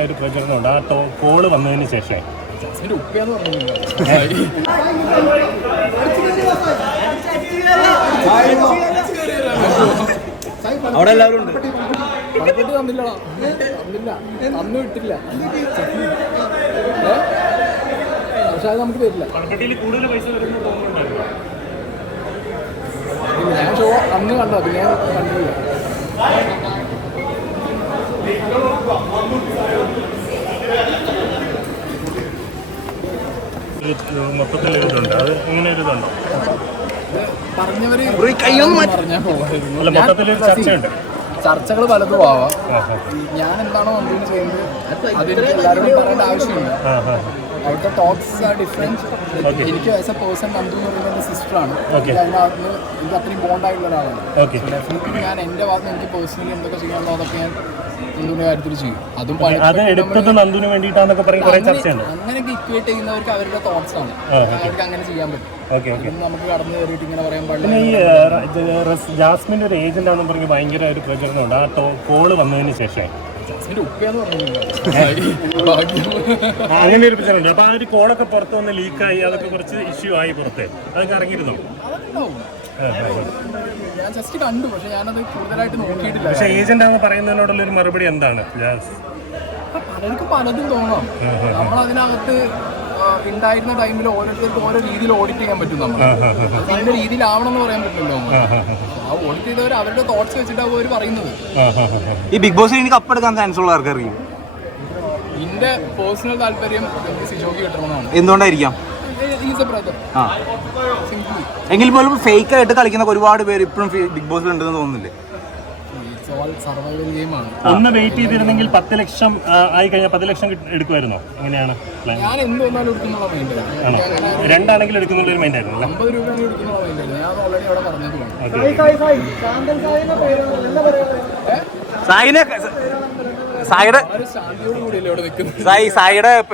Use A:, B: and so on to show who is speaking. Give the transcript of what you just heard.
A: ഒരു പ്രചരണമുണ്ട്. ആ to call വന്നതിന് ശേഷം
B: ജാസ്മിന്റെ ഉപ്പയെന്ന് പറഞ്ഞു
C: അവിടെ എല്ലാവരും ഉണ്ട്.
B: പണപ്പെട്ടി തന്നില്ലടാ. തന്നില്ല. അന്ന് വിട്ടില്ല. ഏ? പക്ഷെ അത് നമുക്ക് തരില്ല.
A: പണപ്പെട്ടിയിൽ കൂടുതൽ പൈസ വരുന്നു തോന്നുന്നുണ്ടായിരുന്നു
B: ഞാൻ ഷോ അന്ന് കണ്ടോ പിന്നെ ഞാൻ കണ്ടില്ല.
A: മൊത്തത്തിൽ ഇതുണ്ട്. അത് ഇങ്ങനെ ഒരു ഇതുണ്ടോ? അല്ല മൊത്തത്തിൽ ചർച്ചയുണ്ട്.
B: ചർച്ചകൾ പലതും ആവാം.
A: ആ ആ
B: ഞാൻ എന്താണോ അന്തിന് ചെയ്യുന്നത് അതെനിക്ക് എല്ലാവരോടും പറയേണ്ട ആവശ്യമില്ല.
A: ആ ആ.
B: അവിടുത്തെ ടോക്സ് ആർ ഡിഫറെന്റ് എനിക്ക് ആസ് എ പേഴ്സൺ നന്ദു എന്ന് പറയുന്നത് സിസ്റ്ററാണ് അതിനകത്ത് എനിക്ക് അത്രയും ബോണ്ടായിട്ടുള്ള ഒരാളാണ്. ഡെഫിനറ്റ്ലി ഞാൻ എന്റെ ഭാഗത്ത് എനിക്ക് പേഴ്സണലി എന്തൊക്കെ ചെയ്യാനുണ്ടോ അതൊക്കെ ഞാൻ നന്ദുവിന്റെ കാര്യത്തിൽ ചെയ്യും. അതും
A: അത് എടുത്തത് നന്ദുവിന് വേണ്ടിയിട്ടാണെന്നൊക്കെ പറയും കുറേ ചർച്ചയുണ്ട്.
B: അങ്ങനെയൊക്കെ ഇക്വേറ്റ് ചെയ്യുന്നവർക്ക് അവരുടെ തോട്ട്സ് ആണ്. അവർക്ക് അങ്ങനെ ചെയ്യാൻ പറ്റും. നമുക്ക് കടന്നു കയറിയിട്ട് ഇങ്ങനെ പറയാൻ പാടില്ല.
A: ഈ ജാസ്മിന്റെ ഒരു ഏജന്റ് ആണെന്ന് പറഞ്ഞ് ഭയങ്കര ഒരു പ്രചരണമുണ്ട് ആ ടോ കോൾ വന്നതിന് ശേഷം അങ്ങനെ ഒരു പ്രചരണമുണ്ട് അപ്പോൾ ആ ഒരു കോളൊക്കെ പുറത്ത് വന്ന് ലീക്കായി അതൊക്കെ കുറച്ച് ഇഷ്യൂ ആയി പുറത്ത്. അതൊക്കെ ഇറങ്ങിയിരുന്നോ.
B: ഞാൻ ജസ്റ്റ് കണ്ടു പക്ഷെ ഞാനത് കൂടുതലായിട്ട് നോക്കിയിട്ടില്ല.
A: പക്ഷേ ഏജന്റ് ആണെന്ന് പറയുന്നതിനോടുള്ള ഒരു മറുപടി എന്താണ്?
B: അപ്പൊ പലർക്കും പലതും തോന്നാം. നമ്മൾ അതിനകത്ത് ഉണ്ടായിരുന്ന ടൈമിൽ ഓരോരുത്തർക്കും ഓരോ രീതിയിൽ ഓഡിറ്റ് ചെയ്യാൻ പറ്റും നമ്മൾ അതിന്റെ രീതിയിലാവണം എന്ന് പറയാൻ പറ്റില്ലല്ലോ. ചെയ്തവർ അവരുടെ തോട്ട്സ് അവർ പറയുന്നത്.
C: ഈ ബിഗ് ബോസ് എനിക്ക് കപ്പെടുക്കാൻ ചാൻസ് ഉള്ള ആർക്കറിയും?
B: എന്റെ പേഴ്സണൽ താല്പര്യം എനിക്ക് സിജോക്ക് കിട്ടണമെന്നാണ്.
C: എന്തുകൊണ്ടായിരിക്കാം? എങ്കിൽ പോലും ഫേക്ക് ആയിട്ട് കളിക്കുന്ന ഒരുപാട് പേര് ഇപ്പോഴും ബിഗ് ബോസിൽ ഉണ്ടെന്ന് തോന്നുന്നില്ലേ?
B: സർവൈവൽ ഗെയിമാണ്
A: ഒന്ന് വെയിറ്റ് ചെയ്തിരുന്നെങ്കിൽ പത്ത് ലക്ഷം ആയി കഴിഞ്ഞാൽ പത്ത് ലക്ഷം എടുക്കുമായിരുന്നോ? എങ്ങനെയാണ്
B: ഞാൻ എന്ത് വന്നാലും എടുക്കുന്നുള്ള
A: രണ്ടാണെങ്കിലും എടുക്കുന്നുള്ള ഒരു മൈൻഡ് ആയിരുന്നു അല്ലേ?
B: അമ്പത് രൂപയാണ് എടുക്കുന്നുള്ള ഞാൻ ഓൾറെഡി അവിടെ പറഞ്ഞതുമാണ്
C: സായിനെ സായിയുടെ സായിയുടെ